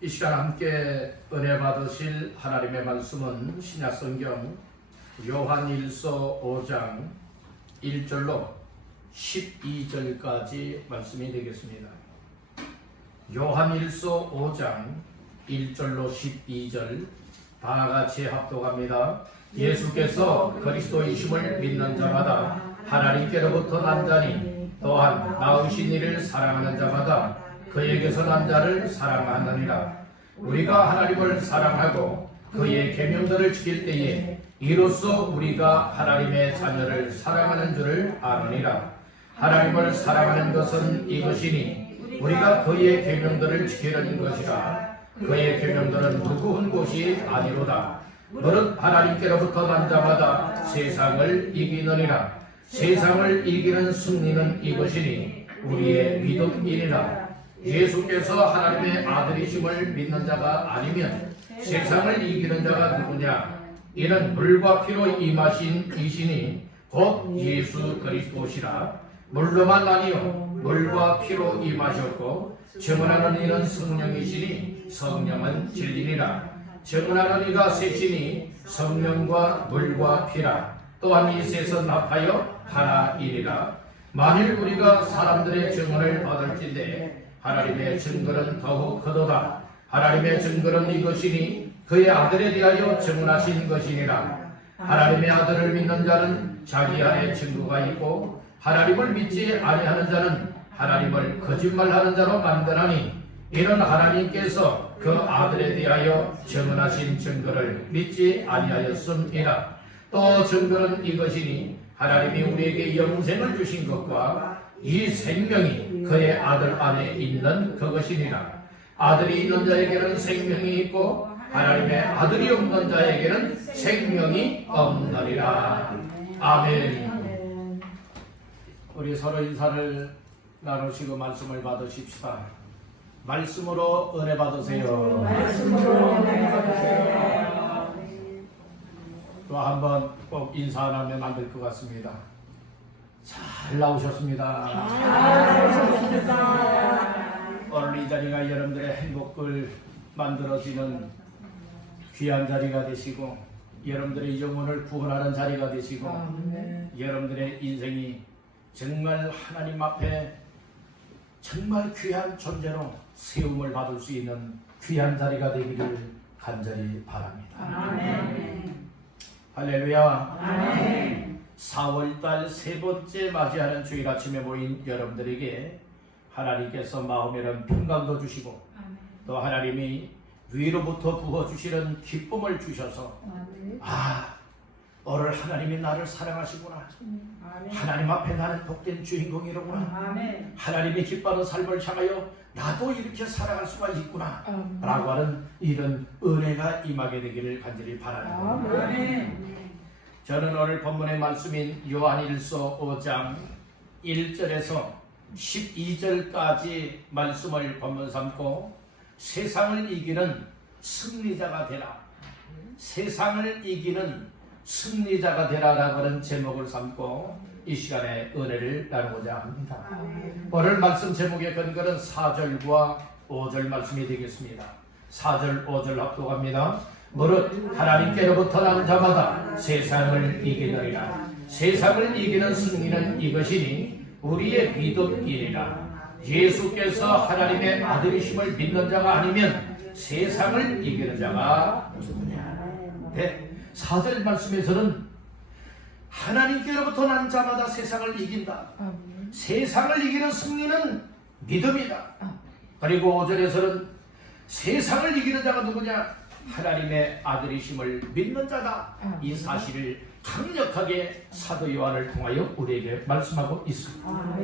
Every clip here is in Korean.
이 시간 함께 은혜 받으실 하나님의 말씀은 신약성경 요한일서 5장 1절로 12절까지 말씀이 되겠습니다. 요한일서 5장 1절로 12절 다 같이 합독합니다. 예수께서 그리스도이심을 믿는 자마다 하나님께로부터 난 자니 또한 나으신 이를 사랑하는 자마다 그에게서 난 자를 사랑하느니라. 우리가 하나님을 사랑하고 그의 계명들을 지킬 때에 이로써 우리가 하나님의 자녀를 사랑하는 줄을 아느니라. 하나님을 사랑하는 것은 이것이니 우리가 그의 계명들을 지키는 것이라. 그의 계명들은 누구한 곳이 아니로다. 너는 하나님께로부터 난 자마다 세상을 이기느니라. 세상을 이기는 승리는 이것이니 우리의 믿음이니라. 예수께서 하나님의 아들이심을 믿는 자가 아니면 세상을 이기는 자가 누구냐? 이는 물과 피로 임하신 이시니 곧 예수 그리스도시라. 물로만 아니요 물과 피로 임하셨고 증언하는 이는 성령이시니 성령은 진리니라. 증언하는 이가 셋이니 성령과 물과 피라. 또한 이 셋은 합하여 하나이니라. 만일 우리가 사람들의 증언을 받을진대 하나님의 증거는 더욱 크도다. 하나님의 증거는 이것이니 그의 아들에 대하여 증언하신 것이니라. 하나님의 아들을 믿는 자는 자기 안에 증거가 있고 하나님을 믿지 아니하는 자는 하나님을 거짓말하는 자로 만드나니 이는 하나님께서 그 아들에 대하여 증언하신 증거를 믿지 아니하였음이라. 또 증거는 이것이니 하나님이 우리에게 영생을 주신 것과 이 생명이 그의 아들 안에 있는 그것이니라. 아들이 있는 자에게는 생명이 있고 하나님의 아들이 없는 자에게는 생명이 없느니라. 아멘. 우리 서로 인사를 나누시고 말씀을 받으십시다. 말씀으로 은혜 받으세요. 또 한 번 꼭 인사 안 하면 안 될 것 같습니다. 잘 나오셨습니다. 오늘 이 자리가 여러분들의 행복을 만들어지는 귀한 자리가 되시고 여러분들의 영혼을 구원하는 자리가 되시고 여러분들의 인생이 정말 하나님 앞에 정말 귀한 존재로 세움을 받을 수 있는 귀한 자리가 되기를 간절히 바랍니다. 아멘. 할렐루야. 아멘. 4월달 세 번째 맞이하는 주일 아침에 모인 여러분들에게 하나님께서 마음에는 평강도 주시고 또 하나님이 위로부터 부어주시는 기쁨을 주셔서 오늘 하나님이 나를 사랑하시구나. 하나님 앞에 나는 복된 주인공이로구나. 하나님이 기뻐하는 삶을 향하여 나도 이렇게 살아갈 수가 있구나 라고 하는 이런 은혜가 임하게 되기를 간절히 바랍니다. 저는 오늘 본문의 말씀인 요한일서 5장 1절에서 12절까지 말씀을 본문 삼고 세상을 이기는 승리자가 되라, 세상을 이기는 승리자가 되라라고 하는 제목을 삼고 이 시간에 은혜를 나누고자 합니다. 오늘 말씀 제목의 근거는 4절과 5절 말씀이 되겠습니다. 4절 5절 합독합니다. 무릇 하나님께로부터 난 자마다 세상을 이기느니라. 세상을 이기는 승리는 이것이니 우리의 믿음이니라. 예수께서 하나님의 아들이심을 믿는 자가 아니면 세상을 이기는 자가 누구냐. 네, 4절 말씀에서는 하나님께로부터 난 자마다 세상을 이긴다. 세상을 이기는 승리는 믿음이다. 그리고 5절에서는 세상을 이기는 자가 누구냐? 하나님의 아들이심을 믿는 자다. 이 사실을 강력하게 사도 요한을 통하여 우리에게 말씀하고 있습니다.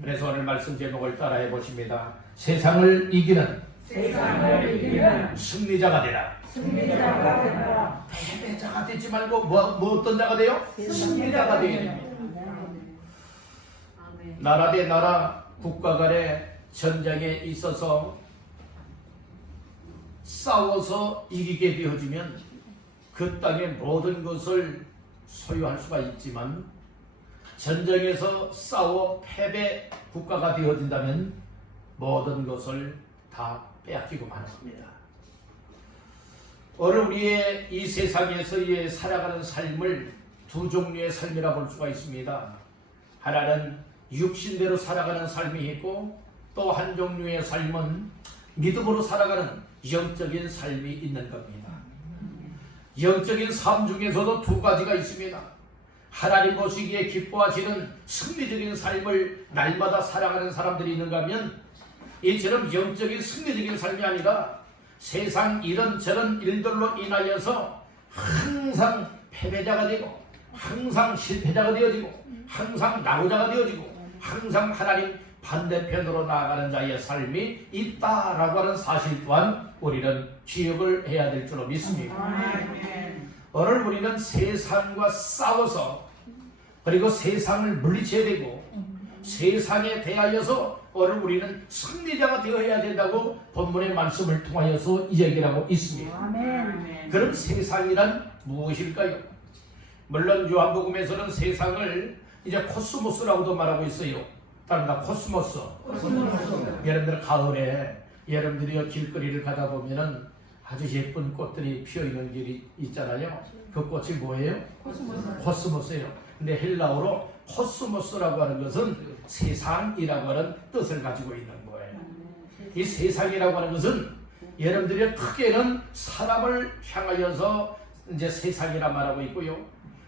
그래서 오늘 말씀 제목을 따라해 보십니다. 세상을 이기는 승리자가 되라. 패배자가 되지 말고 뭐 어떤 자가 돼요? 승리자가 되어야 됩니다. 나라 대 나라, 국가 간의 전쟁에 있어서 싸워서 이기게 되어지면 그 땅의 모든 것을 소유할 수가 있지만 전쟁에서 싸워 패배 국가가 되어진다면 모든 것을 다 빼앗기고 마는 겁니다. 오늘 우리의 이 세상에서의 살아가는 삶을 두 종류의 삶이라 볼 수가 있습니다. 하나는 육신대로 살아가는 삶이 있고, 또 한 종류의 삶은 믿음으로 살아가는 영적인 삶이 있는 겁니다. 영적인 삶 중에서도 두 가지가 있습니다. 하나님 보시기에 기뻐하시는 승리적인 삶을 날마다 살아가는 사람들이 있는가 하면, 이처럼 영적인 승리적인 삶이 아니라 세상 이런저런 일들로 인하여서 항상 패배자가 되고, 항상 실패자가 되어지고, 항상 낙오자가 되어지고, 항상 하나님 반대편으로 나아가는 자의 삶이 있다라고 하는 사실 또한 우리는 기억을 해야 될 줄로 믿습니다. 오늘 우리는 세상과 싸워서, 그리고 세상을 물리쳐야 되고, 세상에 대하여서 오늘 우리는 승리자가 되어야 된다고 본문의 말씀을 통하여서 얘기를 하고 있습니다. 그럼 세상이란 무엇일까요? 물론 요한복음에서는 세상을 이제 코스모스라고도 말하고 있어요. 다른 다 코스모스. 여러분들 가을에 여러분들이 길거리를 가다 보면은 아주 예쁜 꽃들이 피어 있는 길이 있잖아요. 그 꽃이 뭐예요? 코스모스예요. 근데 헬라어로 코스모스라고 하는 것은 세상이라고 하는 뜻을 가지고 있는 거예요. 이 세상이라고 하는 것은 여러분들이 크게는 사람을 향하여서 이제 세상이라 말하고 있고요.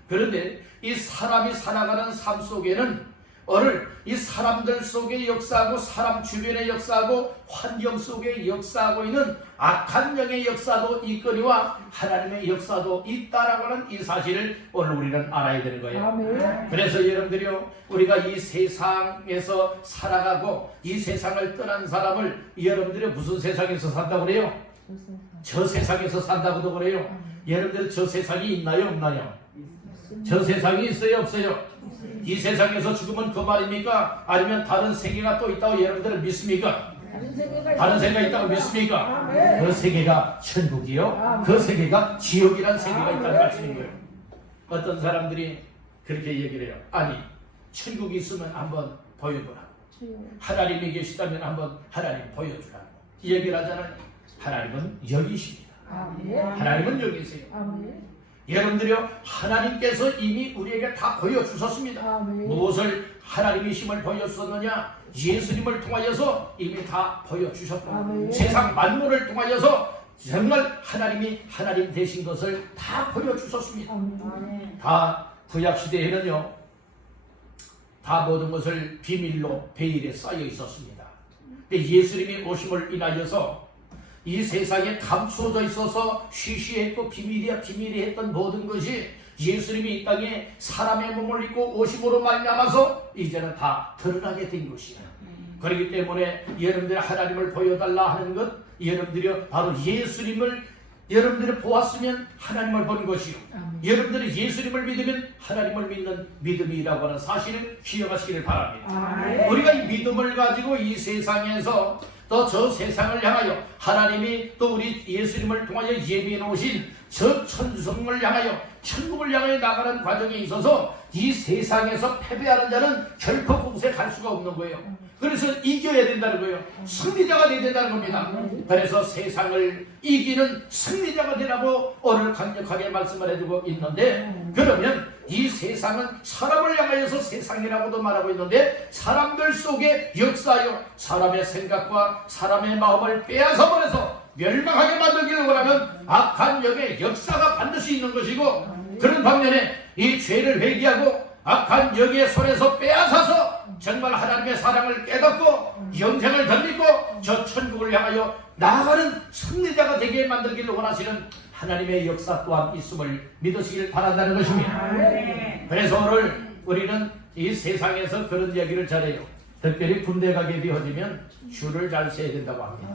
그런데 이 사람이 살아가는 삶 속에는 오늘 이 사람들 속에 역사하고, 사람 주변에 역사하고, 환경 속에 역사하고 있는 악한 영의 역사도 있거니와 하나님의 역사도 있다라고 하는 이 사실을 오늘 우리는 알아야 되는 거예요. 그래서 여러분들이요, 우리가 이 세상에서 살아가고 이 세상을 떠난 사람을 여러분들이 무슨 세상에서 산다고 그래요? 저 세상에서 산다고도 그래요. 여러분들 저 세상이 있나요, 없나요? 저 세상이 있어요, 없어요? 이 세상에서 죽으면 그 말입니까? 아니면 다른 세계가 또 있다고 여러분들은 믿습니까? 다른 세계가 있다고 믿습니까? 그 세계가 천국이요, 그 세계가 지옥이란 세계가 있다는 말씀인 거예요. 어떤 사람들이 그렇게 얘기를 해요. 아니, 천국이 있으면 한번 보여주라고, 하나님이 계시다면 한번 하나님 보여주라고 얘기를 하잖아요. 하나님은 여기십니다. 하나님은 여기세요. 여러분들이요, 하나님께서 이미 우리에게 다 보여주셨습니다. 무엇을 하나님이심을 보여주셨느냐? 예수님을 통하여서 이미 다 보여주셨고, 세상 만물을 통하여서 정말 하나님이 하나님 되신 것을 다 보여주셨습니다. 다 구약시대에는요, 다 모든 것을 비밀로 베일에 쌓여 있었습니다. 근데 예수님이 오심을 인하여서 이 세상에 감추어져 있어서 쉬쉬했고 비밀이 했던 모든 것이 예수님이 이 땅에 사람의 몸을 입고 오심으로 말미암아서 이제는 다 드러나게 된 것이에요. 그렇기 때문에 여러분들이 하나님을 보여달라 하는 것, 여러분들이 바로 예수님을 여러분들이 보았으면 하나님을 본 것이요, 여러분들이 예수님을 믿으면 하나님을 믿는 믿음이라고 하는 사실을 기억하시기를 바랍니다. 우리가 이 믿음을 가지고 이 세상에서 또 저 세상을 향하여 하나님이 또 우리 예수님을 통하여 예비해 놓으신 저 천성을 향하여, 천국을 향하여 나가는 과정에 있어서 이 세상에서 패배하는 자는 결코 그곳에 갈 수가 없는 거예요. 그래서 이겨야 된다는 거예요. 승리자가 되어야 된다는 겁니다. 그래서 세상을 이기는 승리자가 되라고 오늘 강력하게 말씀을 해주고 있는데, 그러면 이 세상은 사람을 향하여서 세상이라고도 말하고 있는데, 사람들 속에 역사하여 사람의 생각과 사람의 마음을 빼앗아 버려서 멸망하게 만들기를 원하는 악한 영의 역사가 반드시 있는 것이고, 그런 반면에 이 죄를 회개하고 악한 영의 손에서 빼앗아서 정말 하나님의 사랑을 깨닫고 영생을 덧입고 저 천국을 향하여 나아가는 승리자가 되게 만들기를 원하시는 하나님의 역사 또한 있음을 믿으시길 바란다는 것입니다. 그래서 오늘 우리는 이 세상에서 그런 얘기를 잘해요. 특별히 군대 가게 되어지면 줄을 잘 서야 된다고 합니다.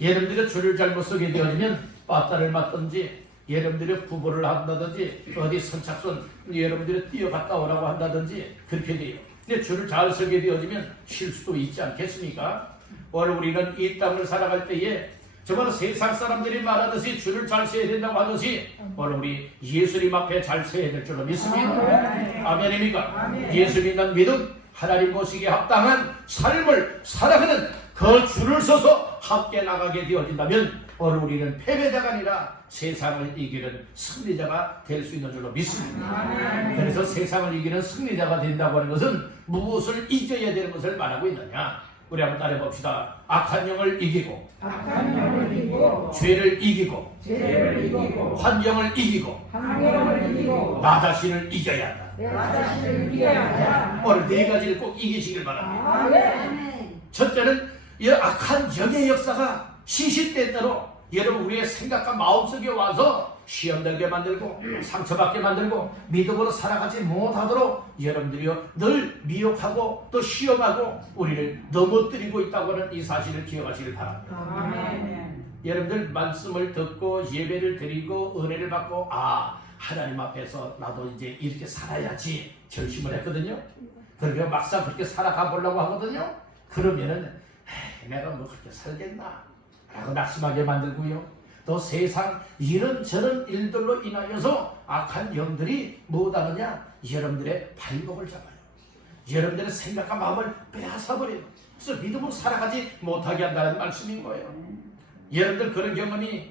여러분들이 줄을 잘못 서게 되어지면 빠따를 맞든지, 여러분들이 구보를 한다든지, 어디 선착순 여러분들이 뛰어갔다 오라고 한다든지 그렇게 돼요. 근데 줄을 잘 서게 되어지면 실수도 있지 않겠습니까? 오늘 우리는 이 땅을 살아갈 때에 정말 세상 사람들이 말하듯이 줄을 잘 서야 된다고 하듯이 오늘 우리 예수님 앞에 잘 서야 될 줄로 믿습니다. 아멘입니까? 예수 믿는 믿음, 하나님 보시기에 합당한 삶을 살아가는 그 그 줄을 서서 함께 나가게 되어진다면 오늘 우리는 패배자가 아니라 세상을 이기는 승리자가 될 수 있는 줄로 믿습니다. 그래서 세상을 이기는 승리자가 된다고 하는 것은 무엇을 잊어야 되는 것을 말하고 있느냐? 우리 한번 따라해 봅시다. 악한 영을 이기고, 죄를 이기고, 환경을 이기고, 나 자신을 이겨야 한다. 오늘 네 가지를 꼭 이기시길 바랍니다. 첫째는 이 악한 영의 역사가 시시때때로 여러분 우리의 생각과 마음속에 와서 시험들게 만들고 상처받게 만들고 믿음으로 살아가지 못하도록 여러분들이요 늘 미혹하고 또 시험하고 우리를 넘어뜨리고 있다고 하는 이 사실을 기억하시길 바랍니다. 여러분들 말씀을 듣고 예배를 드리고 은혜를 받고 하나님 앞에서 나도 이제 이렇게 살아야지 결심을 했거든요. 그러면 막상 그렇게 살아가 보려고 하거든요. 그러면은 내가 뭐 그렇게 살겠나 라고 낙심하게 만들고요. 또 세상 이런저런 일들로 인하여서 악한 영들이 무엇하느냐? 여러분들의 발목을 잡아요. 여러분들의 생각과 마음을 빼앗아버려요. 그래서 믿음으로 살아가지 못하게 한다는 말씀인 거예요. 여러분들 그런 경험이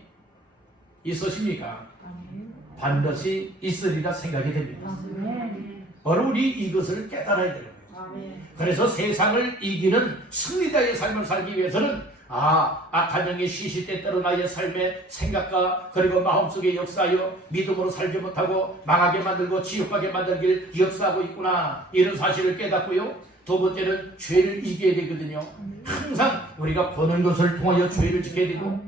있으십니까? 반드시 있으리라 생각이 됩니다. 바로 우리 이것을 깨달아야 돼요. 그래서 세상을 이기는 승리자의 삶을 살기 위해서는 악한 영이 시시때때로 나의 삶의 생각과 그리고 마음속에 역사하여 믿음으로 살지 못하고 망하게 만들고 지옥가게 만들길 역사하고 있구나, 이런 사실을 깨닫고요. 두 번째는 죄를 이겨야 되거든요. 항상 우리가 보는 것을 통하여 죄를 지켜야 되고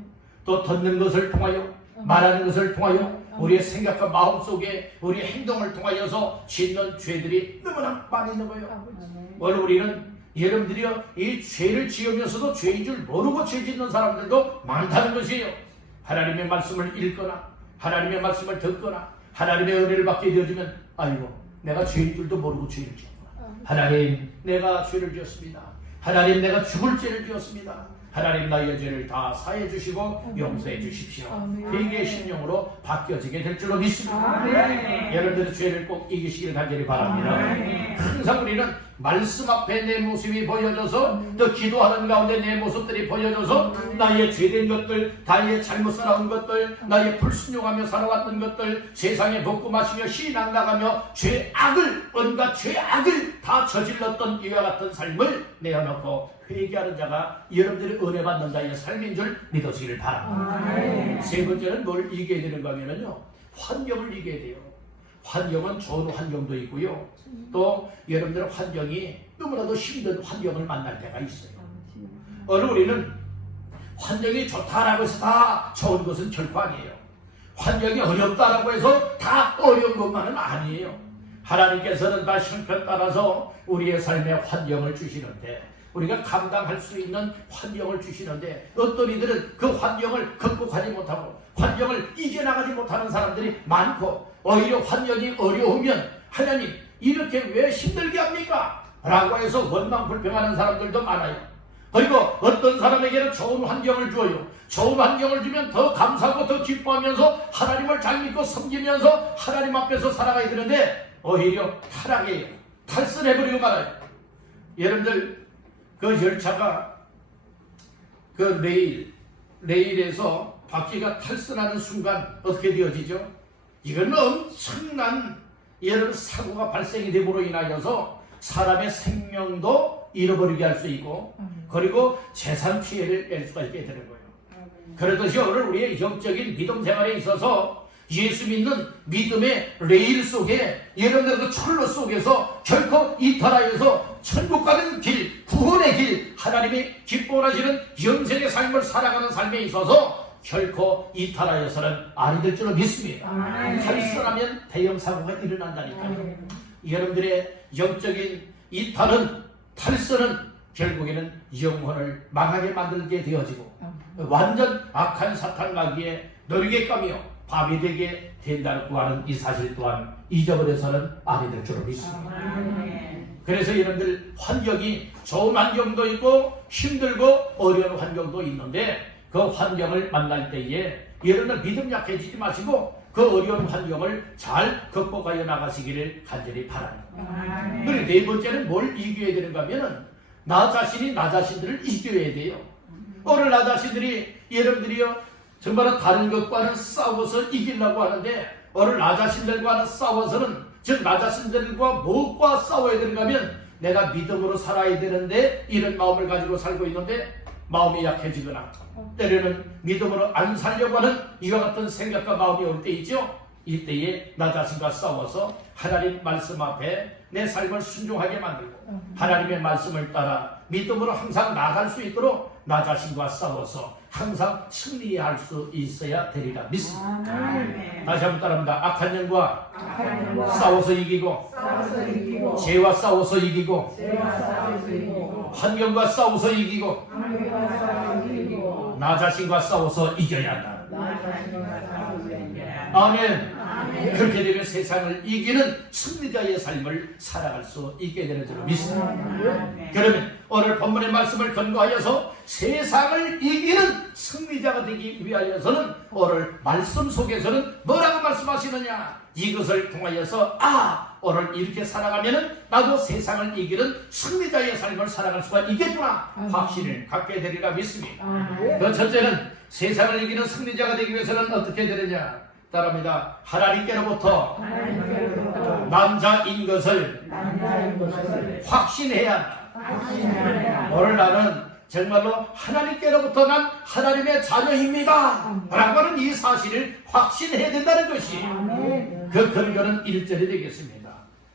또 듣는 것을 통하여 말하는 것을 통하여 우리의 생각과 마음속에 우리 행동을 통하여서 짓는 죄들이 너무나 많이 있는 거예요. 오늘 우리는 여러분들이요 이 죄를 지으면서도 죄인 줄 모르고 죄 짓는 사람들도 많다는 것이에요. 하나님의 말씀을 읽거나 하나님의 말씀을 듣거나 하나님의 은혜를 받게 되어지면 아이고 내가 죄인 줄도 모르고 죄를 지었구나. 하나님 내가 죄를 지었습니다. 하나님 내가 죽을 죄를 지었습니다. 하나님 나의 죄를 다 사해 주시고 용서해 주십시오. 회개의 심령으로 바뀌어지게 될 줄로 믿습니다. 여러분들의 죄를 꼭 이기시길 간절히 바랍니다. 항상 우리는 말씀 앞에 내 모습이 보여져서 또 기도하는 가운데 내 모습들이 보여져서 나의 죄된 것들, 나의 잘못 살아온 것들, 나의 불순종하며 살아왔던 것들, 세상에 먹고 마시며 신앙 나가며 죄악을 온갖 죄악을 다 저질렀던 이와 같은 삶을 내어놓고 회개하는 자가 여러분들이 은혜 받는 자의 삶인 줄 믿으시기를 바랍니다. 세 번째는 뭘 이겨야 되는가 하면요 환경을 이겨야 돼요. 환경은 좋은 환경도 있고요. 또 여러분들의 환경이 너무나도 힘든 환경을 만날 때가 있어요. 오늘 우리는 환경이 좋다라고 해서 다 좋은 것은 결코 아니에요. 환경이 어렵다라고 해서 다 어려운 것만은 아니에요. 하나님께서는 다 형편 따라서 우리의 삶의 환경을 주시는데 우리가 감당할 수 있는 환경을 주시는데 어떤 이들은 그 환경을 극복하지 못하고 환경을 이겨나가지 못하는 사람들이 많고 오히려 환경이 어려우면 하나님 이렇게 왜 힘들게 합니까? 라고 해서 원망불평하는 사람들도 많아요. 그리고 어떤 사람에게는 좋은 환경을 주어요. 좋은 환경을 주면 더 감사하고 더 기뻐하면서 하나님을 잘 믿고 섬기면서 하나님 앞에서 살아가야 되는데 오히려 타락해요. 탈선해버리고 말아요. 여러분들 그 열차가 그 레일에서 바퀴가 탈선하는 순간 어떻게 되어지죠? 이건 엄청난 여러 사고가 발생이 됨으로 인하여서 사람의 생명도 잃어버리게 할 수 있고 그리고 재산 피해를 낼 수가 있게 되는 거예요. 그렇듯이 오늘 우리의 영적인 믿음 생활에 있어서 예수 믿는 믿음의 레일 속에 여러분들 그 철로 속에서 결코 이탈하여서 천국 가는 길, 구원의 길, 하나님이 기뻐하시는 영생의 삶을 살아가는 삶에 있어서 결코 이탈하여서는 아니 될 줄로 믿습니다. 탈선하면 대형 사고가 일어난다니까요. 여러분들의 영적인 이탈은 탈선은 결국에는 영혼을 망하게 만들게 되어지고 완전 악한 사탄 마귀에 노리게 까며 밥이 되게 된다고 하는 이 사실 또한 잊어버려서는 아니 될 줄로 믿습니다. 그래서 여러분들 환경이 좋은 환경도 있고 힘들고 어려운 환경도 있는데 그 환경을 만날 때에 여러분들 믿음 약해지지 마시고 그 어려운 환경을 잘 극복하여 나가시기를 간절히 바랍니다. 그리고 네 번째는 뭘 이겨야 되는가 하면은 나 자신이 나 자신들을 이겨야 돼요. 오늘 나 자신들이 여러분들이요 정말로 다른 것과는 싸워서 이기려고 하는데 오늘 나 자신들과는 싸워서는 즉 나 자신들과 무엇과 싸워야 되는가 하면 내가 믿음으로 살아야 되는데 이런 마음을 가지고 살고 있는데 마음이 약해지거나 때로는 믿음으로 안 살려고 하는 이와 같은 생각과 마음이 올 때 있죠. 이때에 나 자신과 싸워서 하나님 말씀 앞에 내 삶을 순종하게 만들고 하나님의 말씀을 따라 믿음으로 항상 나아갈 수 있도록 나 자신과 싸워서 항상 승리할 수 있어야 되리라 믿습니다. 다시 한번 따라합니다. 악한 영과 싸워서 이기고 죄와 싸워서 이기고 환경과 싸워서 이기고 나 자신과 싸워서 이겨야 한다. 아멘. 그렇게 되면 세상을 이기는 승리자의 삶을 살아갈 수 있게 되는 줄 믿습니다. 그러면 오늘 본문의 말씀을 근거하여서 세상을 이기는 승리자가 되기 위하여서는 오늘 말씀 속에서는 뭐라고 말씀하시느냐, 이것을 통하여서 오늘 이렇게 살아가면은 나도 세상을 이기는 승리자의 삶을 살아갈 수가 있겠구나 확신을 갖게 되리라 믿습니다. 그 첫째는 세상을 이기는 승리자가 되기 위해서는 어떻게 되느냐, 따라합니다. 하나님께로부터 남자인 것을 확신해야 한다. 오늘 나는 정말로 하나님께로부터 난 하나님의 자녀입니다 라고 하는 이 사실을 확신해야 된다는 것이 그 근거는 1절이 되겠습니다.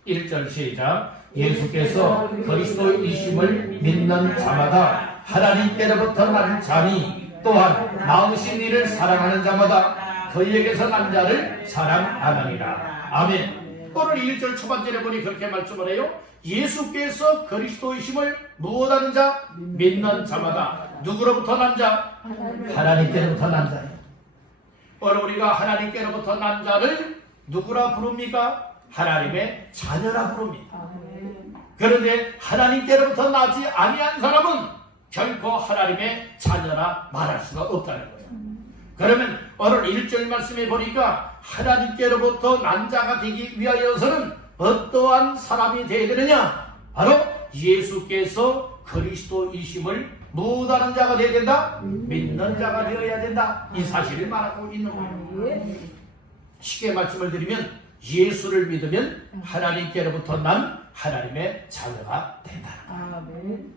1절 시작. 예수께서 그리스도이심을 믿는 자마다 하나님께로부터 난 자니 또한 낳으신 이를 사랑하는 자마다 그에게서 난 자를 사랑하느니라. 아멘. 오늘 1절 초반절에 보니 그렇게 말씀을 해요. 예수께서 그리스도이심을 무엇하는 자? 믿는 자마다. 누구로부터 난 자? 하나님께로부터 난 자예요. 오늘 우리가 하나님께로부터 난 자를 누구라 부릅니까? 하나님의 자녀라 부릅니다. 그런데 하나님께로부터 나지 아니한 사람은 결코 하나님의 자녀라 말할 수가 없다는 거예요. 그러면 오늘 1절 말씀에 보니까 하나님께로부터 난 자가 되기 위하여서는 어떠한 사람이 되어야 되느냐? 바로 예수께서 그리스도이심을 무엇하는 자가 되어야 된다? 믿는 자가 되어야 된다. 이 사실을 말하고 있는 거예요. 쉽게 말씀을 드리면 예수를 믿으면 하나님께로부터 난 하나님의 자녀가 된다.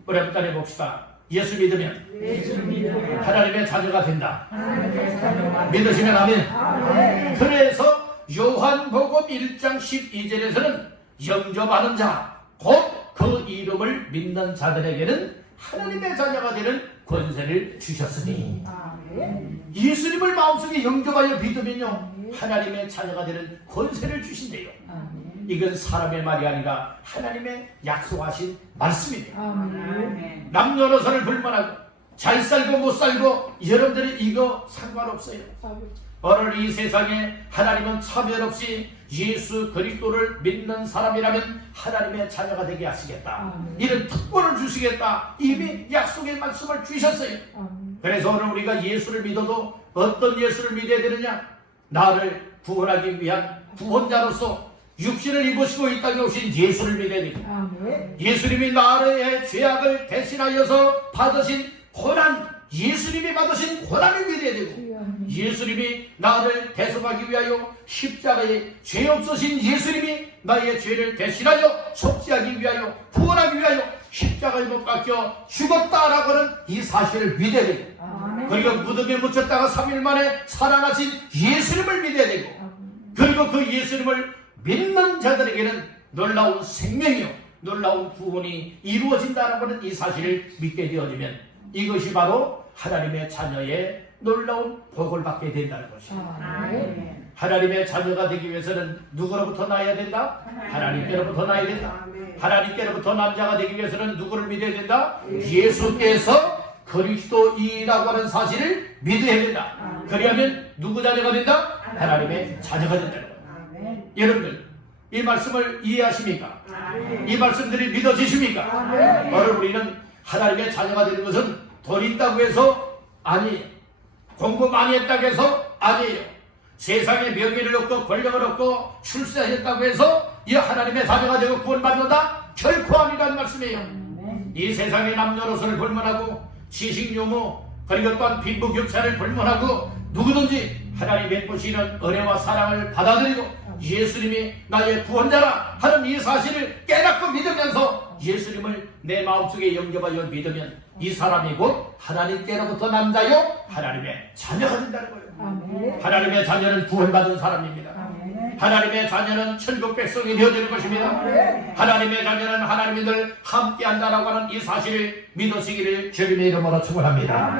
우리 한번 따라해 봅시다. 예수 믿으면 하나님의 자녀가 된다. 믿으시면 아멘. 그래서 요한복음 1장 12절에서는 영접하는 자, 곧 그 이름을 믿는 자들에게는 하나님의 자녀가 되는 권세를 주셨으니, 예수님을 마음속에 영접하여 믿으면요 하나님의 자녀가 되는 권세를 주신대요. 이건 사람의 말이 아니라 하나님의 약속하신 말씀입니다. 남녀노소를 불문하고 잘 살고 못 살고 여러분들이 이거 상관없어요. 오늘 이 세상에 하나님은 차별 없이 예수 그리스도를 믿는 사람이라면 하나님의 자녀가 되게 하시겠다. 이런 특권을 주시겠다. 이미 약속의 말씀을 주셨어요. 그래서 오늘 우리가 예수를 믿어도 어떤 예수를 믿어야 되느냐? 나를 구원하기 위한 구원자로서 육신을 입으시고 이 땅에 오신 예수를 믿어야 됩니다. 예수님이 나의 죄악을 대신하여서 받으신 고난, 예수님이 받으신 고난을 믿어야 되고, 예수님이 나를 대속하기 위하여 십자가에 죄 없으신 예수님이 나의 죄를 대신하여 속죄하기 위하여 구원하기 위하여 십자가에 못 박혀 죽었다라고 하는 이 사실을 믿어야 되고, 그리고 무덤에 묻혔다가 3일 만에 살아나신 예수님을 믿어야 되고, 그리고 그 예수님을 믿는 자들에게는 놀라운 생명이요 놀라운 구원이 이루어진다는 것은 이 사실을 믿게 되어지면 이것이 바로 하나님의 자녀의 놀라운 복을 받게 된다는 것입니다. 하나님의 자녀가 되기 위해서는 누구로부터 나야 된다? 하나님께로부터 나야 된다. 하나님께로부터 난 자가 되기 위해서는 누구를 믿어야 된다? 예수께서 그리스도이라고 하는 사실을 믿어야 된다. 그리하면 누구 자녀가 된다? 하나님의 자녀가 된다는 거예요. 여러분들 이 말씀을 이해하십니까? 이 말씀들이 믿어지십니까? 오늘 우리는 하나님의 자녀가 되는 것은 돈 있다고 해서 아니에요. 공부 많이 했다고 해서 아니에요. 세상에 명예를 얻고 권력을 얻고 출세했다고 해서 이 하나님의 자녀가 되고 구원받는다? 결코 아니라는 말씀이에요. 이 세상의 남녀노소를 불문하고 지식 유무 그리고 또한 빈부격차를 불문하고 누구든지 하나님의 보시는 은혜와 사랑을 받아들이고 예수님이 나의 구원자라 하는 이 사실을 깨닫고 믿으면서 예수님을 내 마음속에 영접하여 믿으면 이 사람이 곧 하나님께로부터 난 자요 하나님의 자녀가 된다는 거예요. 하나님의 자녀는 구원받은 사람입니다. 하나님의 자녀는 천국 백성이 되어지는 것입니다. 하나님의 자녀는 하나님들 함께한다라고 하는 이 사실을 믿으시기를 주님의 이름으로 축원합니다.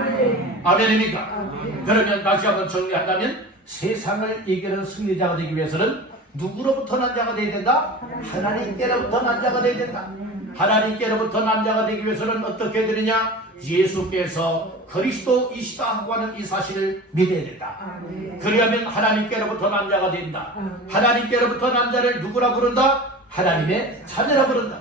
아멘입니까? 그러면 다시 한번 정리한다면 세상을 이기는 승리자가 되기 위해서는 누구로부터 난 자가 되어야 된다? 하나님께로부터 난 자가 되어야 된다. 하나님께로부터 난 자가 되기 위해서는 어떻게 되느냐? 예수께서 그리스도이시다 하고 하는 이 사실을 믿어야 된다. 그리하면 하나님께로부터 난 자가 된다. 하나님께로부터 난 자를 누구라 부른다? 하나님의 자녀라 부른다.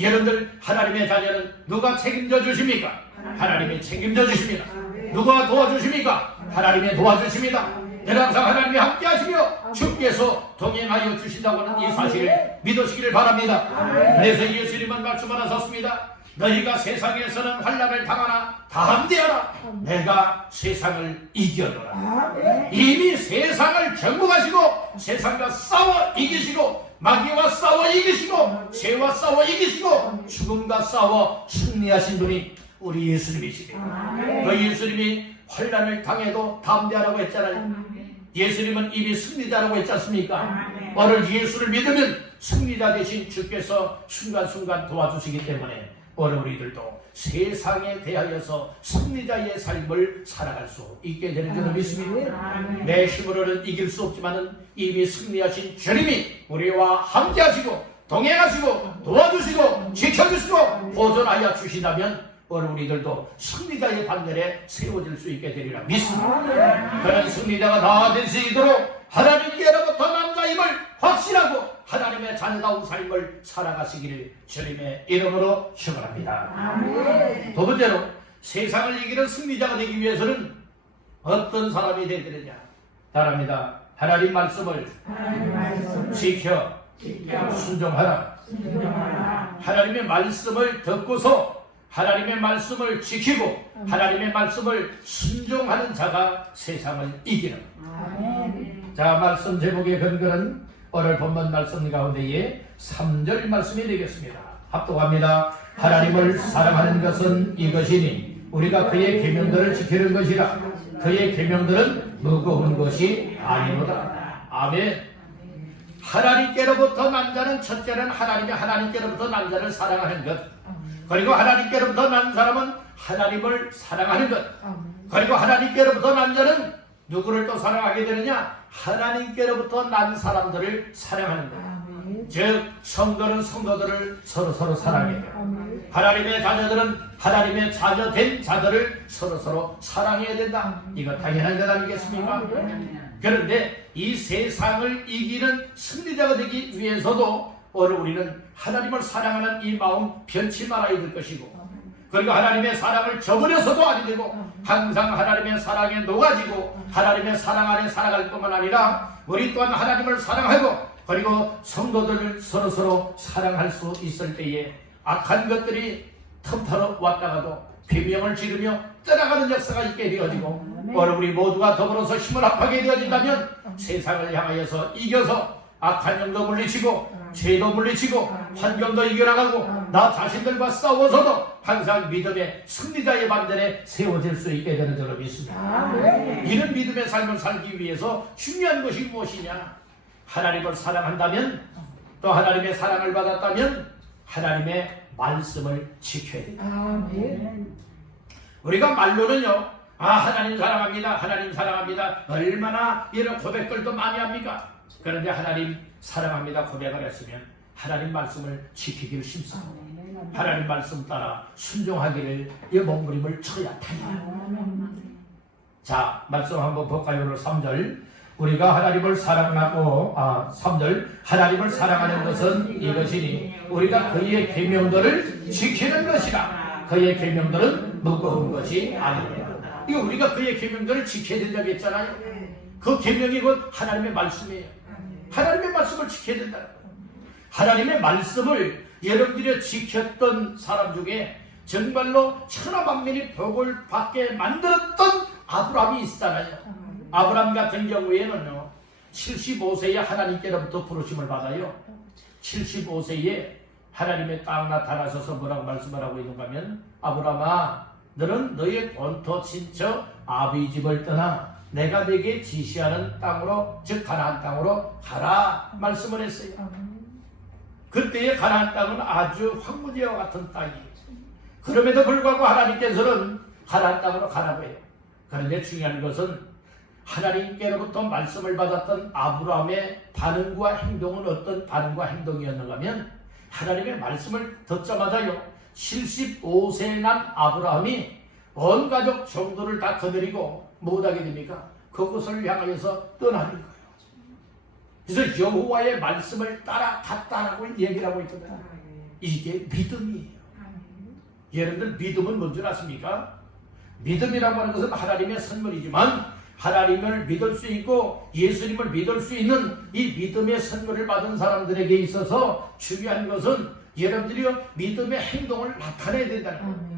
여러분들 하나님의 자녀는 누가 책임져 주십니까? 하나님이 책임져 주십니다. 누가 도와주십니까? 하나님이 도와주십니다. 항상 하나님이 함께 하시며 주께서 동행하여 주신다고 하는 이 사실을 믿으시기를 바랍니다. 그래서 예수님은 말씀하셨습니다. 너희가 세상에서는 환난을 당하나 담대하라. 내가 세상을 이겨노라. 이미 세상을 정복하시고 세상과 싸워 이기시고 마귀와 싸워 이기시고 죄와 싸워 이기시고 죽음과 싸워 승리하신 분이 우리 예수님이시네요. 그 예수님이 환난을 당해도 담대하라고 했잖아요. 예수님은 이미 승리자라고 했지 않습니까? 오늘 예수를 믿으면 승리자 되신 주께서 순간순간 도와주시기 때문에 오늘 우리들도 세상에 대하여서 승리자의 삶을 살아갈 수 있게 되는 줄로 믿습니다. 내 힘으로는 이길 수 없지만 이미 승리하신 주님이 우리와 함께 하시고 동행하시고 도와주시고 지켜주시고 보존하여 주신다면 오늘 우리들도 승리자의 반열에 세워질 수 있게 되리라 믿습니다. 그런 승리자가 다 될 수 있도록 하나님께로부터 난 자임을 확신하고 하나님의 자녀다운 삶을 살아가시기를 주님의 이름으로 축원합니다. 두 번째로 세상을 이기는 승리자가 되기 위해서는 어떤 사람이 되어야 되느냐? 잘합니다. 하나님 말씀을 지켜 순종하라. 하나님의 말씀을 듣고서 하나님의 말씀을 지키고 하나님의 말씀을 순종하는 자가 세상을 이기는. 자, 말씀 제목의 근거는 오늘 본문 말씀 가운데에 3절 말씀이 되겠습니다. 합독합니다. 하나님을 사랑하는 것은 이것이니 우리가 그의 계명들을 지키는 것이라. 그의 계명들은 무거운 것이 아니로다. 아멘. 하나님께로부터 난 자는 첫째는 하나님께로부터 난 자를 사랑하는 것. 그리고 하나님께로부터 난 사람은 하나님을 사랑하는 것. 그리고 하나님께로부터 난 자는 누구를 또 사랑하게 되느냐? 하나님께로부터 난 사람들을 사랑하는 것. 즉 성도는 성도들을 서로 사랑해야 돼요. 하나님의 자녀들은 하나님의 자녀된 자들을 서로 사랑해야 된다. 이거 당연한 것 아니겠습니까? 그런데 이 세상을 이기는 승리자가 되기 위해서도 오늘 우리는 하나님을 사랑하는 이 마음 변치 말아야 될 것이고, 그리고 하나님의 사랑을 저버려서도 아니 되고 항상 하나님의 사랑에 녹아지고 하나님의 사랑 안에 살아갈 뿐만 아니라 우리 또한 하나님을 사랑하고 그리고 성도들을 서로 사랑할 수 있을 때에 악한 것들이 틈타러 왔다가도 비명을 지르며 떠나가는 역사가 있게 되어지고 오늘 우리 모두가 더불어서 힘을 합하게 되어진다면 세상을 향하여서 이겨서 악한 영도 물리치고 죄도 물리치고 환경도 이겨나가고 나 자신들과 싸워서도 항상 믿음의 승리자의 반열에 세워질 수 있게 되는 줄로 믿습니다. 이런 믿음의 삶을 살기 위해서 중요한 것이 무엇이냐? 하나님을 사랑한다면, 또 하나님의 사랑을 받았다면 하나님의 말씀을 지켜야 됩니다. 우리가 말로는요, 하나님 사랑합니다, 하나님 사랑합니다, 얼마나 이런 고백들도 많이 합니까? 그런데 하나님 사랑합니다 고백을 했으면 하나님 말씀을 지키기를 힘쓰고 하나님 말씀 따라 순종하기를 이 몸부림을 쳐야 합니다. 자, 말씀 한번 볼까요? 오늘 3절. 우리가 하나님을 사랑하고 3절. 하나님을 사랑하는 것은 이것이니 우리가 그의 계명들을 지키는 것이라. 그의 계명들은 무거운 것이 아니라. 이거 우리가 그의 계명들을 지켜야 된다고 했잖아요. 그 계명이 곧 하나님의 말씀이에요. 하나님의 말씀을 지켜야 된다. 하나님의 말씀을 여러분들이 지켰던 사람 중에 정말로 천하만민이 복을 받게 만들었던 아브라함이 있잖아요. 아브라함 같은 경우에는요, 75세에 하나님께로부터 부르심을 받아요. 75세에 하나님의 딱 나타나셔서 뭐라고 말씀을 하고 있는가 하면, 아브라함아, 너는 너의 본토 친척 아비 집을 떠나 내가 네게 지시하는 땅으로, 즉 가나안 땅으로 가라 말씀을 했어요. 그때의 가나안 땅은 아주 황무지와 같은 땅이에요. 그럼에도 불구하고 하나님께서는 가나안 땅으로 가라고 해요. 그런데 중요한 것은 하나님께로부터 말씀을 받았던 아브라함의 반응과 행동은 어떤 반응과 행동이었는가 하면, 하나님의 말씀을 듣자마자요, 75세 난 아브라함이 온 가족 정도를 다 거느리고 못하게 됩니까? 그곳을 향하여서 떠나는 거예요. 그래서 여호와의 말씀을 따라갔다라고 얘기를 하고 있거든요. 이게 믿음이에요. 여러분들 믿음은 뭔지 아십니까? 믿음이라고 하는 것은 하나님의 선물이지만, 하나님을 믿을 수 있고 예수님을 믿을 수 있는 이 믿음의 선물을 받은 사람들에게 있어서 중요한 것은 여러분들이 믿음의 행동을 나타내야 된다는 거예요.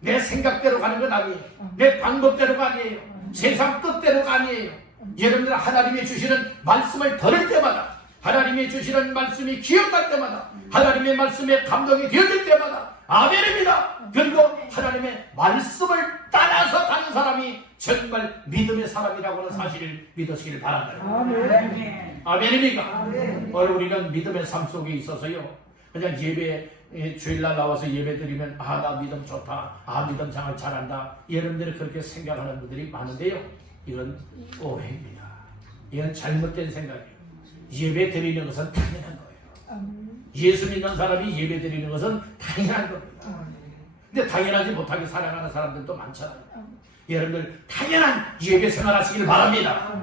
내 생각대로 가는 건 아니에요. 내 방법대로가 아니에요. 세상 뜻대로가 아니에요. 여러분들 하나님이 주시는 말씀을 들을 때마다, 하나님이 주시는 말씀이 기억날 때마다, 하나님의 말씀에 감동이 되어질 때마다 아멘입니다. 그리고 하나님의 말씀을 따라서 가는 사람이 정말 믿음의 사람이라고 하는 사실을 믿으시길 바랍니다. 아멘. 아멘입니까? 오늘 우리는 믿음의 삶 속에 있어서요, 그냥 예배, 주일날 나와서 예배 드리면 나 믿음 좋다, 믿음 생활 잘한다, 여러분들이 그렇게 생각하는 분들이 많은데요, 이건 오해입니다. 이건 잘못된 생각이에요. 예배 드리는 것은 당연한 거예요. 예수 믿는 사람이 예배 드리는 것은 당연한 겁니다. 근데 당연하지 못하게 살아가는 사람들도 많잖아요. 여러분들 당연한 예배 생활 하시길 바랍니다.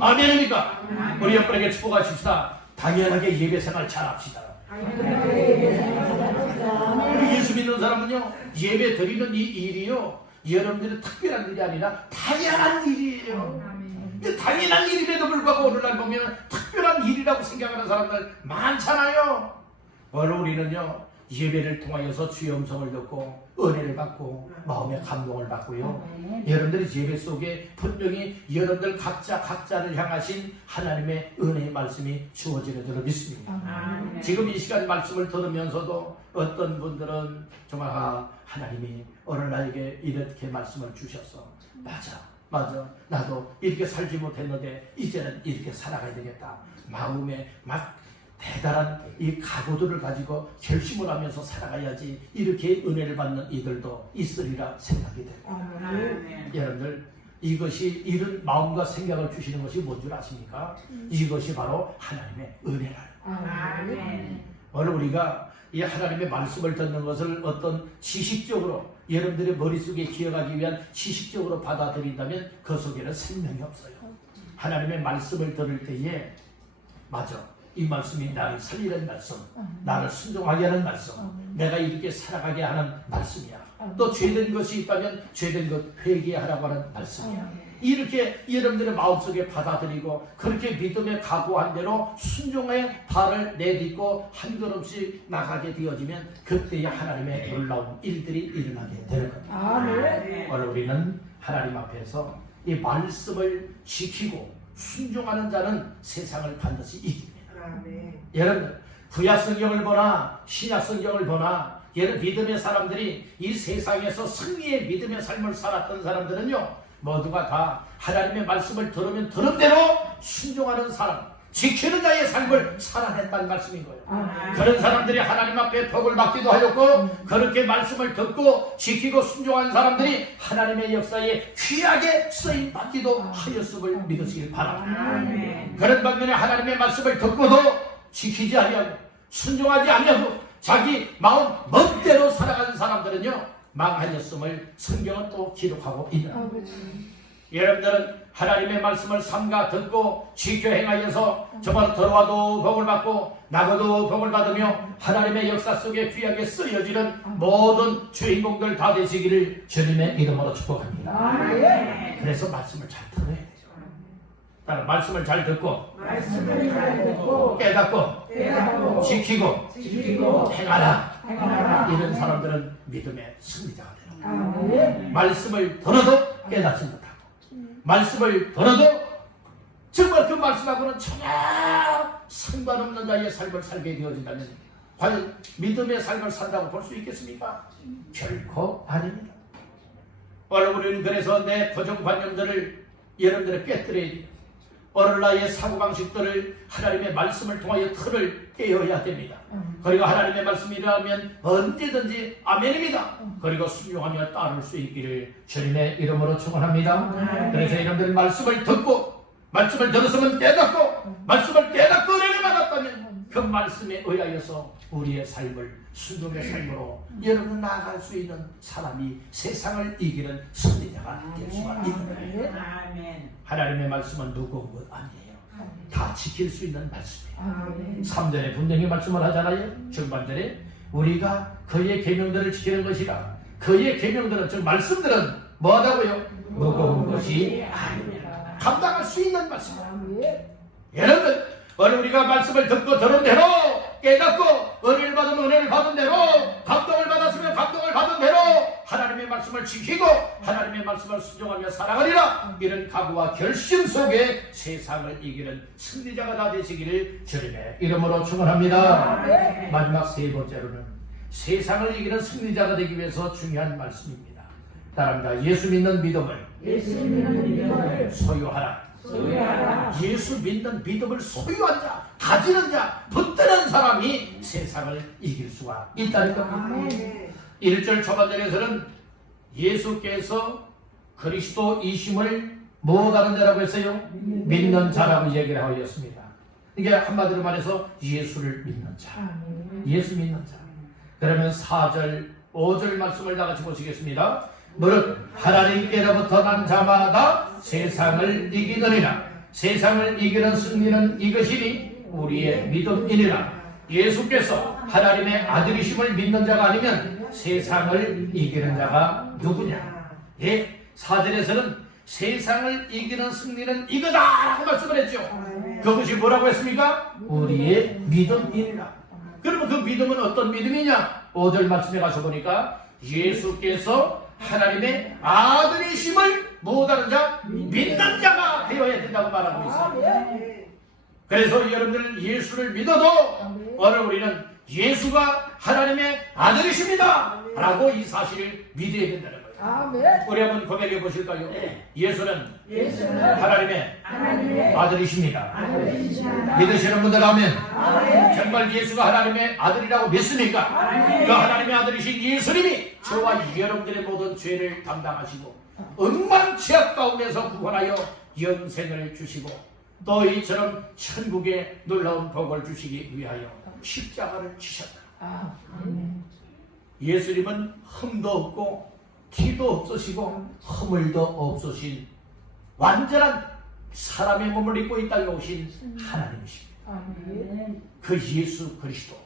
아멘입니까? 우리 옆분에게 축복하십시다. 당연하게 예배 생활 잘 합시다. 우리 예수 믿는 사람은요, 예배 드리는 이 일이요, 여러분들의 특별한 일이 아니라 당연한 일이에요. 근데 당연한 일임에도 불구하고 오늘날 보면 특별한 일이라고 생각하는 사람들 많잖아요. 오늘 우리는요, 예배를 통하여서 주의 음성을 듣고 은혜를 받고 마음의 감동을 받고요, 여러분들이 예배 속에 분명히 여러분들 각자를 향하신 하나님의 은혜의 말씀이 주어지는 줄로 믿습니다. 지금 이 시간 말씀을 들으면서도 어떤 분들은 정말 하나님이 오늘 나에게 이렇게 말씀을 주셨어. 맞아, 나도 이렇게 살지 못했는데 이제는 이렇게 살아가야 되겠다. 마음에 막 대단한 이 각오들을 가지고 결심을 하면서 살아가야지, 이렇게 은혜를 받는 이들도 있으리라 생각이 됩니다. 여러분들, 이것이 이런 마음과 생각을 주시는 것이 뭔 줄 아십니까? 이것이 바로 하나님의 은혜라는. 오늘 우리가 이 하나님의 말씀을 듣는 것을 어떤 지식적으로 여러분들의 머릿속에 기억하기 위한 지식적으로 받아들인다면 그 속에는 생명이 없어요. 하나님의 말씀을 들을 때에 이 말씀이 나를 살리는 말씀, 나를 순종하게 하는 말씀, 내가 이렇게 살아가게 하는 말씀이야. 또 죄된 것이 있다면 죄된 것 회개하라고 하는 말씀이야. 이렇게 여러분들의 마음속에 받아들이고 그렇게 믿음에 각오한 대로 순종의 발을 내딛고 한 걸음씩 나가게 되어지면 그때야 하나님의 놀라운 일들이 일어나게 되는 겁니다. 오늘 우리는 하나님 앞에서 이 말씀을 지키고 순종하는 자는 세상을 반드시 이깁니다. 여러분, 구약 성경을 보나 신약 성경을 보나 여러분 믿음의 사람들이 이 세상에서 승리의 믿음의 삶을 살았던 사람들은요, 모두가 다 하나님의 말씀을 들으면 들은 대로 순종하는 사람, 지키는 자의 삶을 살아냈다는 말씀인 거예요. 그런 사람들이 하나님 앞에 복을 받기도 하였고, 그렇게 말씀을 듣고 지키고 순종한 사람들이 하나님의 역사에 귀하게 쓰임 받기도 하였음을 믿으시길 바랍니다. 그런 반면에 하나님의 말씀을 듣고도 지키지 아니하고 순종하지 아니하고 자기 마음 멋대로 살아가는 사람들은요, 망하였음을 성경은 또 기록하고 있는 거예요. 여러분들은 하나님의 말씀을 삼가 듣고 지켜 행하여서 저마다 들어와도 복을 받고 나가도 복을 받으며 하나님의 역사 속에 귀하게 쓰여지는 모든 주인공들 다 되시기를 주님의 이름으로 축복합니다. 그래서 말씀을 잘 들어야 되죠. 따라 말씀을 잘 듣고 깨닫고 지키고 행하라. 이런 사람들은 믿음의 승리자가 되는 말씀을 들어도 깨닫지 못하고 말씀을 들어도 정말 그 말씀하고는 전혀 상관없는 자의 삶을 살게 되어진다면 과연 믿음의 삶을 산다고 볼 수 있겠습니까? 결코 아닙니다. 오늘 우리는 그래서 내 고정관념들을 여러분들의 깨뜨려야 돼요. 오늘날의 사고방식들을 하나님의 말씀을 통하여 틀을 깨어야 됩니다. 그리고 하나님의 말씀이라면 언제든지 아멘입니다. 그리고 순종하며 따를 수 있기를 주님의 이름으로 축원합니다. 그래서 여러분들 말씀을 듣고 말씀을 들었으면 깨닫고 말씀을 깨닫고 은혜를 받았다면 그 말씀에 의하여서 우리의 삶을 순종의 삶으로 여러분 나아갈 수 있는 사람이 세상을 이기는 승리자가 될 수가 있는 거예요. 하나님의 말씀은 무거운 것 아니에요. 다 지킬 수 있는 말씀이에요. 3절에 분명히 말씀을 하잖아요. 중반절에 우리가 그의 계명들을 지키는 것이라. 그의 계명들은 즉 말씀들은 뭐하다고요? 무거운 것이 아닙니다. 감당할 수 있는 말씀이에요. 여러분 오늘 우리가 말씀을 듣고 들은 대로 깨닫고 은혜를 받으면 은혜를 받은 대로 감동을 받았으면 감동을 받은 대로 하나님의 말씀을 지키고 하나님의 말씀을 순종하며 살아가리라. 이런 각오와 결심 속에 세상을 이기는 승리자가 다 되시기를 주님의 이름으로 축원합니다. 마지막 세 번째로는 세상을 이기는 승리자가 되기 위해서 중요한 말씀입니다. 따라합니다. 예수 믿는 믿음을 소유하라. 예수 믿는 믿음을 소유한 자, 가지는 자, 붙드는 사람이 세상을 이길 수가 있다는 겁니다. 1절 초반절에서는 예수께서 그리스도이심을 뭐다른 자라고 했어요? 믿는 자라고 얘기를 하였습니다. 이게 한마디로 말해서 예수를 믿는 자, 예수 믿는 자. 그러면 4절, 5절 말씀을 다 같이 보시겠습니다. 무릇 하나님께로부터 난 자마다 세상을 이기느니라. 세상을 이기는 승리는 이것이니 우리의 믿음이니라. 예수께서 하나님의 아들이심을 믿는 자가 아니면 세상을 이기는 자가 누구냐? 예, 4절에서는 세상을 이기는 승리는 이거다라고 말씀을 했죠. 그것이 뭐라고 했습니까? 우리의 믿음이니라. 그러면 그 믿음은 어떤 믿음이냐? 5절 말씀에 가서 보니까 예수께서 하나님의 아들이심을 못하는 자, 믿는 자가 되어야 된다고 말하고 있어요. 그래서 여러분들 예수를 믿어도 오늘 우리는 예수가 하나님의 아들이십니다 라고 이 사실을 믿어야 된다는 거예요. 우리 한번 고백해 보실까요? 예수는 하나님의 아들이십니다. 믿으시는 분들 하면 정말 예수가 하나님의 아들이라고 믿습니까? 그 하나님의 아들이신 예수님이 저와 여러분들의 모든 죄를 담당하시고 억만취악 가운데서 구원하여 영생을 주시고 또 이처럼 천국의 놀라운 복을 주시기 위하여 십자가를 지셨다. 예수님은 흠도 없고 티도 없으시고 허물도 없으신 완전한 사람의 몸을 입고 이 땅에 오신 하나님이십니다. 그 예수 그리스도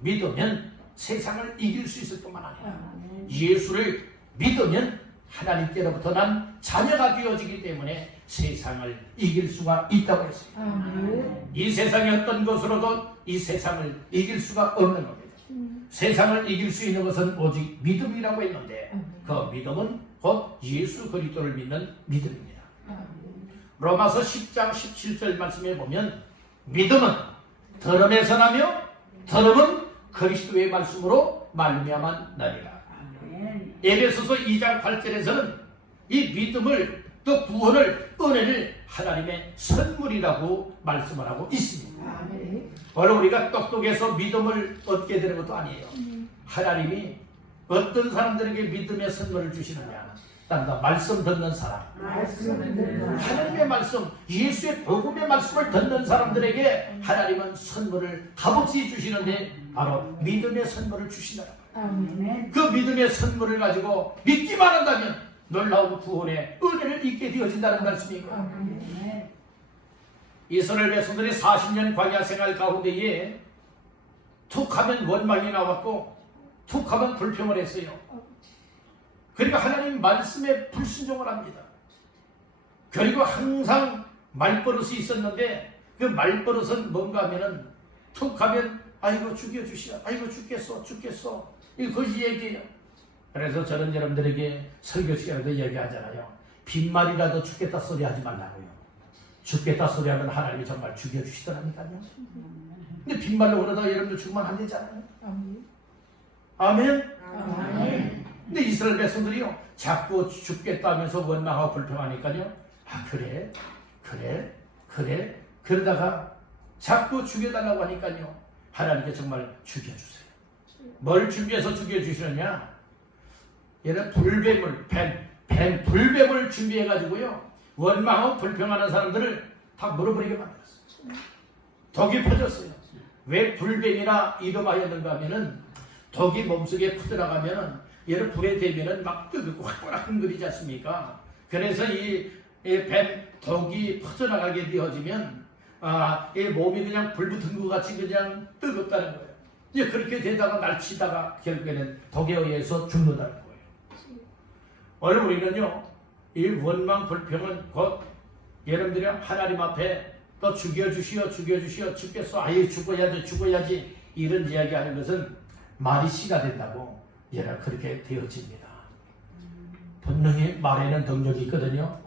믿으면 세상을 이길 수 있을 뿐만 아니라 예수를 믿으면 하나님께로부터 난 자녀가 되어지기 때문에 세상을 이길 수가 있다고 했어요. 이 세상의 어떤 것으로도 이 세상을 이길 수가 없는 겁니다. 세상을 이길 수 있는 것은 오직 믿음이라고 했는데 그 믿음은 곧 예수 그리스도를 믿는 믿음입니다. 로마서 10장 17절 말씀에 보면 믿음은 들음에서 나며 들음은 그리스도의 말씀으로 말미암아 나리라. 에베소서 2장 8절에서는 이 믿음을 또 구원을 은혜를 하나님의 선물이라고 말씀을 하고 있습니다. 오늘 우리가 똑똑해서 믿음을 얻게 되는 것도 아니에요. 하나님이 어떤 사람들에게 믿음의 선물을 주시느냐? 딴다 말씀 듣는 사람, 하나님의 말씀, 예수의 복음의 말씀을 듣는 사람들에게 하나님은 선물을 값없이 주시는데 바로 믿음의 선물을 주시더라. 그 믿음의 선물을 가지고 믿기만 한다면 놀라운 구원의 은혜를 입게 되어진다는 말씀이고, 이스라엘 백성들이 40년 광야 생활 가운데에 툭하면 원망이 나왔고 툭하면 불평을 했어요. 그러니까 하나님 말씀에 불순종을 합니다. 그리고 항상 말버릇이 있었는데 그 말버릇은 뭔가 하면은 툭하면 아이고 죽여주시오. 아이고 죽겠어. 이것이 얘기예요. 그래서 저는 여러분들에게 설교 시간에도 얘기하잖아요. 빈말이라도 죽겠다 소리 하지 말라고요. 죽겠다 소리 하면 하나님이 정말 죽여주시더라니까요. 근데 빈말로 그러다 여러분들 죽으면 안 되잖아요. 아멘. 근데 이스라엘 백성들이요 자꾸 죽겠다 하면서 원망하고 불평하니까요. 아 그래 그러다가 자꾸 죽여달라고 하니까요. 하나님께 정말 죽여주세요. 뭘 준비해서 죽여주시느냐? 얘는 불뱀을 뱀 불뱀을 준비해가지고요 원망하고 불평하는 사람들을 다 물어버리게 만들었어요. 독이 퍼졌어요. 왜 불뱀이나 이름하였는가 하면은 독이 몸속에 퍼져나가면은 얘를 불에 대면은 막 뜨겁고 화끈거리지 않습니까? 그래서 이 뱀 독이 퍼져나가게 되어지면 이 몸이 그냥 불 붙은 것 같이 그냥 뜨겁다는 거예요. 이제 그렇게 되다가 날치다가 결국에는 독에 의해서 죽는다는 거예요. 오늘 우리는요 이 원망 불평은 곧 여러분들이 하나님 앞에 또 죽여주시오 죽겠어 아예 죽어야지 이런 이야기하는 것은 말이 씨가 된다고 여러분 그렇게 되어집니다. 분명히 말에는 능력이 있거든요.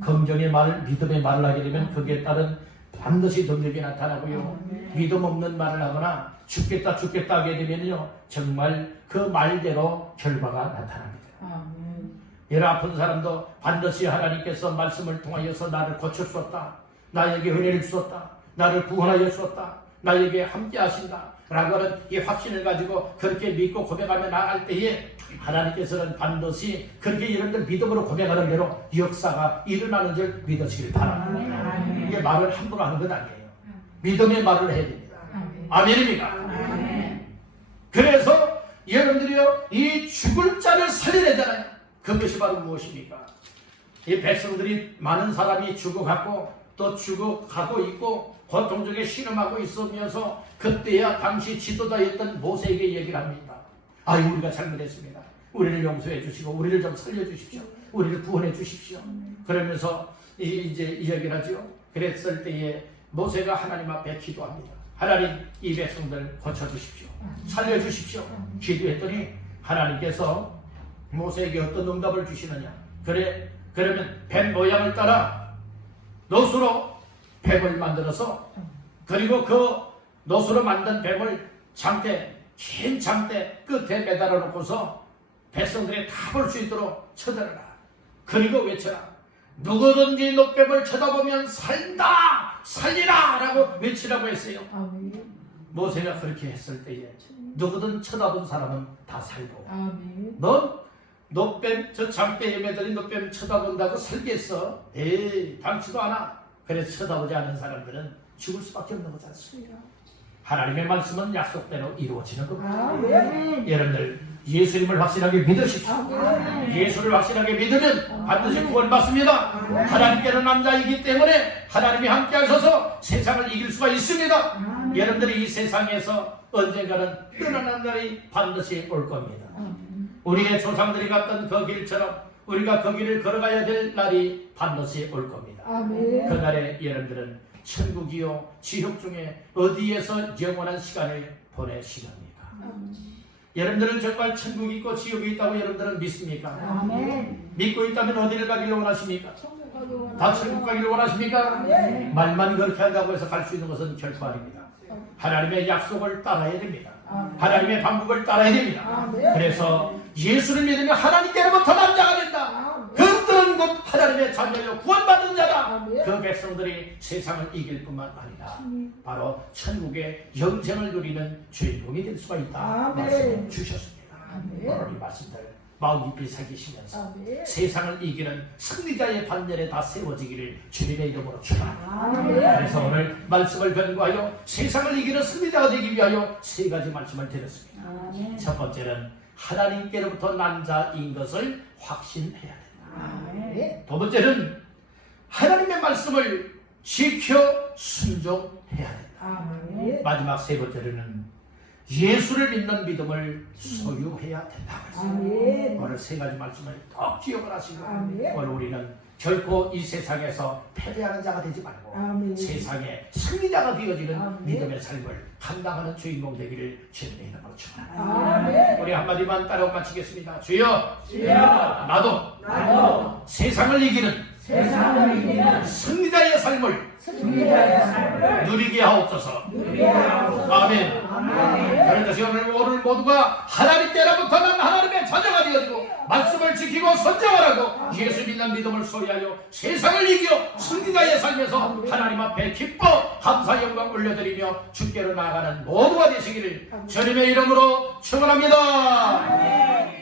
긍정의 말, 믿음의 말을 하게 되면 거기에 따른 반드시 능력이 나타나고요. 믿음 없는 말을 하거나 죽겠다 하게 되면요 정말 그 말대로 결과가 나타납니다. 여러 아픈 사람도 반드시 하나님께서 말씀을 통하여서 나를 고쳐주었다. 나에게 은혜를 주었다. 나를 구원하여 주었다. 나에게 함께 하신다. 라고 하는 이 확신을 가지고 그렇게 믿고 고백하며 나갈 때에 하나님께서는 반드시 그렇게 여러분들 믿음으로 고백하는 대로 역사가 일어나는 줄 믿으시길 바랍니다. 이게 말을 함부로 하는 건 아니에요. 믿음의 말을 해야 됩니다. 아멘입니다. 그래서 여러분들이요 이 죽을 자를 살려내잖아요. 그것이 바로 무엇입니까? 이 백성들이 많은 사람이 죽어갔고 또 죽어가고 있고 고통 중에 신음하고 있으면서 그때야 당시 지도자였던 모세에게 얘기를 합니다. 아유 우리가 잘못했습니다. 우리를 용서해 주시고 우리를 좀 살려주십시오. 우리를 구원해 주십시오. 그러면서 이제 이야기를 하죠. 그랬을 때에 모세가 하나님 앞에 기도합니다. 하나님 이 백성들 고쳐주십시오. 살려주십시오. 기도했더니 하나님께서 모세에게 어떤 응답을 주시느냐. 그러면 뱀 모양을 따라 노수로 뱀을 만들어서 그리고 그 노수로 만든 뱀을 긴 장대 끝에 매달아 놓고서 백성들이 다 볼 수 있도록 쳐들어라. 그리고 외쳐라. 누구든지 노뱀을 쳐다보면 살다 살리라 라고 외치라고 했어요. 모세가 그렇게 했을 때에 누구든 쳐다본 사람은 다 살고 넌 노뱀 저 장대에 매달린 노뱀 쳐다본다고 살겠어? 에이 당치도 않아. 그래서 쳐다보지 않은 사람들은 죽을 수밖에 없는 거지 않습니까? 하나님의 말씀은 약속대로 이루어지는 겁니다. 여러분들 예수님을 확실하게 믿으십시오. 예수를 확실하게 믿으면 반드시 구원받습니다. 하나님께는 남자이기 때문에 하나님이 함께 하셔서 세상을 이길 수가 있습니다. 여러분들이 이 세상에서 언젠가는 떠나는 날이 반드시 올 겁니다. 우리의 조상들이 갔던 그 길처럼 우리가 그 길을 걸어가야 될 날이 반드시 올 겁니다. 그날에 여러분들은 천국이요 지옥 중에 어디에서 영원한 시간을 보내시렵니까? 여러분들은 정말 천국이 있고 지옥이 있다고 여러분들은 믿습니까? 믿고 있다면 어디를 가기를 원하십니까? 다 천국 가기를 원하십니까? 말만 그렇게 한다고 해서 갈 수 있는 것은 결코 아닙니다. 하나님의 약속을 따라야 됩니다. 하나님의 방법을 따라야 됩니다. 그래서 예수를 믿으면 하나님께로부터 남자가 된다. 그들은 곧 하나님의 자녀요 구원받는 자다. 그 백성들이 세상을 이길 뿐만 아니라 바로 천국의 영생을 누리는 주인공이 될 수가 있다. 말씀해 주셨습니다. 오늘 이 말씀들 마음 깊이 새기시면서 세상을 이기는 승리자의 반열에 다 세워지기를 주님의 이름으로 축원합니다. 그래서 오늘 말씀을 변고하여 세상을 이기는 승리자가 되기 위하여 세 가지 말씀을 드렸습니다. 첫 번째는 하나님께로부터 난 자인 것을 확신해야 된다. 두 번째는 하나님의 말씀을 지켜 순종해야 된다. 마지막 세 번째로는 예수를 믿는 믿음을 소유해야 된다고 했습니다. 오늘 세 가지 말씀을 꼭 기억을 하시고 오늘 우리는 결코 이 세상에서 패배하는 자가 되지 말고 세상의 승리자가 되어지는 믿음의 삶을 감당하는 주인공 되기를 주님의 이름으로 축원합니다. 우리 한마디만 따라 마치겠습니다. 주여, 나도 세상을 이기는 승리자의 삶을 누리게 하옵소서. 아멘. 그런데 오늘 모두가 하나님 때로부터 난 하나님의 자녀가 되어지고 말씀을 지키고 선정하라고 예수 믿는 믿음을 소유하여 세상을 이겨 승리자의 삶에서 하나님 앞에 기뻐 감사 영광 올려드리며 주께로 나아가는 모두가 되시기를 주님의 이름으로 축원합니다.